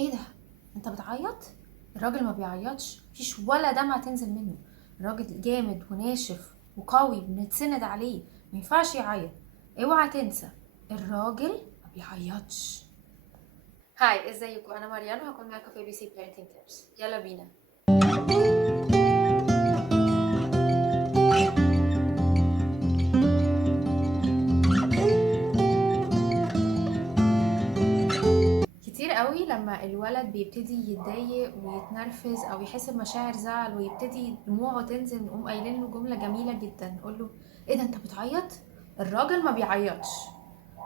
ايه ده؟ انت بتعيط؟ الراجل ما بيعيطش، مفيش ولا دمعة تنزل منه. الراجل جامد وناشف وقوي بنتسند عليه، ما ينفعش يعيط. اوعى تنسى، الراجل ما بيعيطش. هاي، ازيكم؟ انا مريان وهكون معاكم في بي سي بيرنتنج تيبس. يلا بينا. كتير قوي لما الولد بيبتدي يتضايق ويتنرفز او يحس بمشاعر زعل ويبتدي دموعه تنزل، نقوم قايلين له جمله جميله جدا، نقول له: ايه ده انت بتعيط؟ الراجل ما بيعيطش.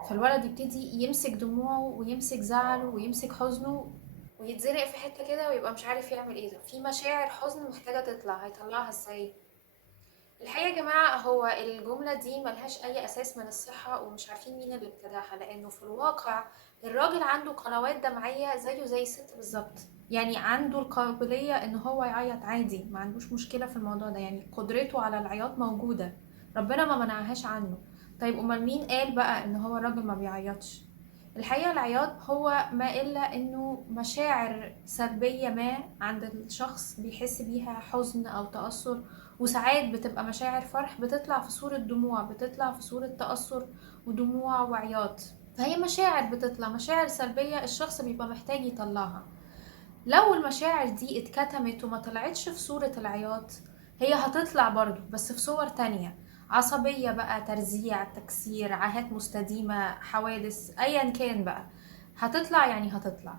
فالولد يبتدي يمسك دموعه ويمسك زعله ويمسك حزنه ويتزنق في حته كده ويبقى مش عارف يعمل ايه. ده في مشاعر حزن محتاجه تطلع، هيطلعها ازاي؟ الحقيقة يا جماعة، هو الجملة دي ملهاش أي أساس من الصحة، ومش عارفين مين اللي ابتدعها، لأنه في الواقع الراجل عنده قنوات دمعية زيه زي الست بالظبط. يعني عنده القابلية إن هو يعيط عادي، ما عندوش مشكلة في الموضوع ده، يعني قدرته على العياط موجودة، ربنا ما منعهاش عنه. طيب أمال مين قال بقى إن هو الراجل ما بيعيطش؟ الحقيقة العياط هو ما إلا إنه مشاعر سلبية ما عند الشخص بيحس بيها حزن أو تأثر، وساعات بتبقى مشاعر فرح بتطلع في صورة دموع، بتطلع في صورة تأثر ودموع وعياط. فهي مشاعر بتطلع، مشاعر سلبية الشخص بيبقى محتاج يطلعها. لو المشاعر دي اتكتمت وما طلعتش في صورة العياط، هي هتطلع برضو بس في صور تانية، عصبية بقى، ترزيع، تكسير، عاهات مستديمة، حوادث، ايا كان بقى هتطلع، يعني هتطلع.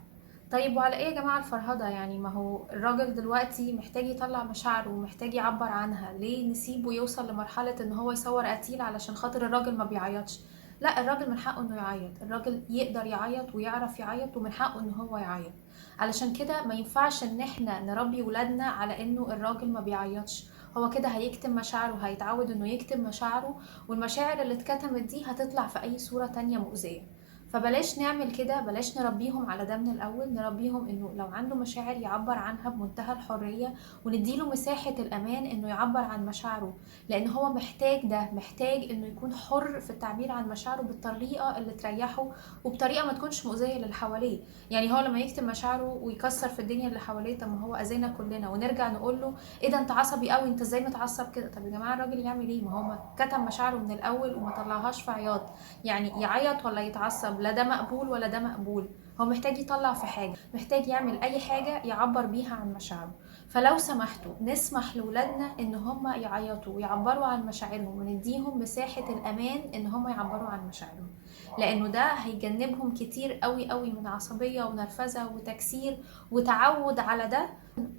طيب وعلى ايه يا جماعة الفرهدة؟ يعني ما هو الراجل دلوقتي محتاج يطلع مشاعره ومحتاج يعبر عنها، ليه نسيبه يوصل لمرحلة ان هو يصور قتيل علشان خاطر الراجل ما بيعيطش؟ لا، الراجل من حقه انه يعيط، الراجل يقدر يعيط ويعرف يعيط ومن حقه ان هو يعيط. علشان كده ما ينفعش ان احنا نربي ولادنا على انه الراجل ما بيعيطش. هو كده هيكتم مشاعره، هيتعود انه يكتم مشاعره، والمشاعر اللي اتكتمت دي هتطلع في اي صورة تانية مؤذية. فبلاش نعمل كده، بلاش نربيهم على ده من الاول، نربيهم انه لو عنده مشاعر يعبر عنها بمنتهى الحرية، ونديله مساحة الامان انه يعبر عن مشاعره، لان هو محتاج ده، محتاج انه يكون حر في التعبير عن مشاعره بالطريقة اللي تريحه وبطريقة ما تكونش مؤذية للي حواليه. يعني هو لما يكتم مشاعره ويكسر في الدنيا اللي حواليه، طب ما هو اذينا كلنا، ونرجع نقول له: ايه ده انت عصبي قوي، انت ازاي متعصب كده؟ طب يا جماعه الراجل يعمل ايه؟ ما هو ما كتم مشاعره من الاول وما طلعهاش في عياط. يعني يعيط ولا يتعصب، لا ده مقبول ولا ده مقبول. هو محتاج يطلع في حاجه، محتاج يعمل اي حاجه يعبر بيها عن مشاعره. فلو سمحتوا نسمح لولادنا ان هم يعيطوا ويعبروا عن مشاعرهم، ونديهم مساحه الامان ان هم يعبروا عن مشاعرهم، لانه ده هيجنبهم كتير قوي قوي من عصبية ونرفزة وتكسير وتعود على ده.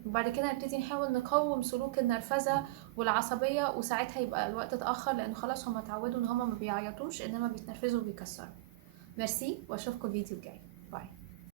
وبعد كده نبتدي نحاول نقوم سلوك النرفزة والعصبية، وساعتها يبقى الوقت اتأخر، لأن خلاص هم اتعودوا ان هم ما بيعيطوش انما بيتنرفزوا وبيكسروا. ميرسي، واشوفكم الفيديو الجاي. باي.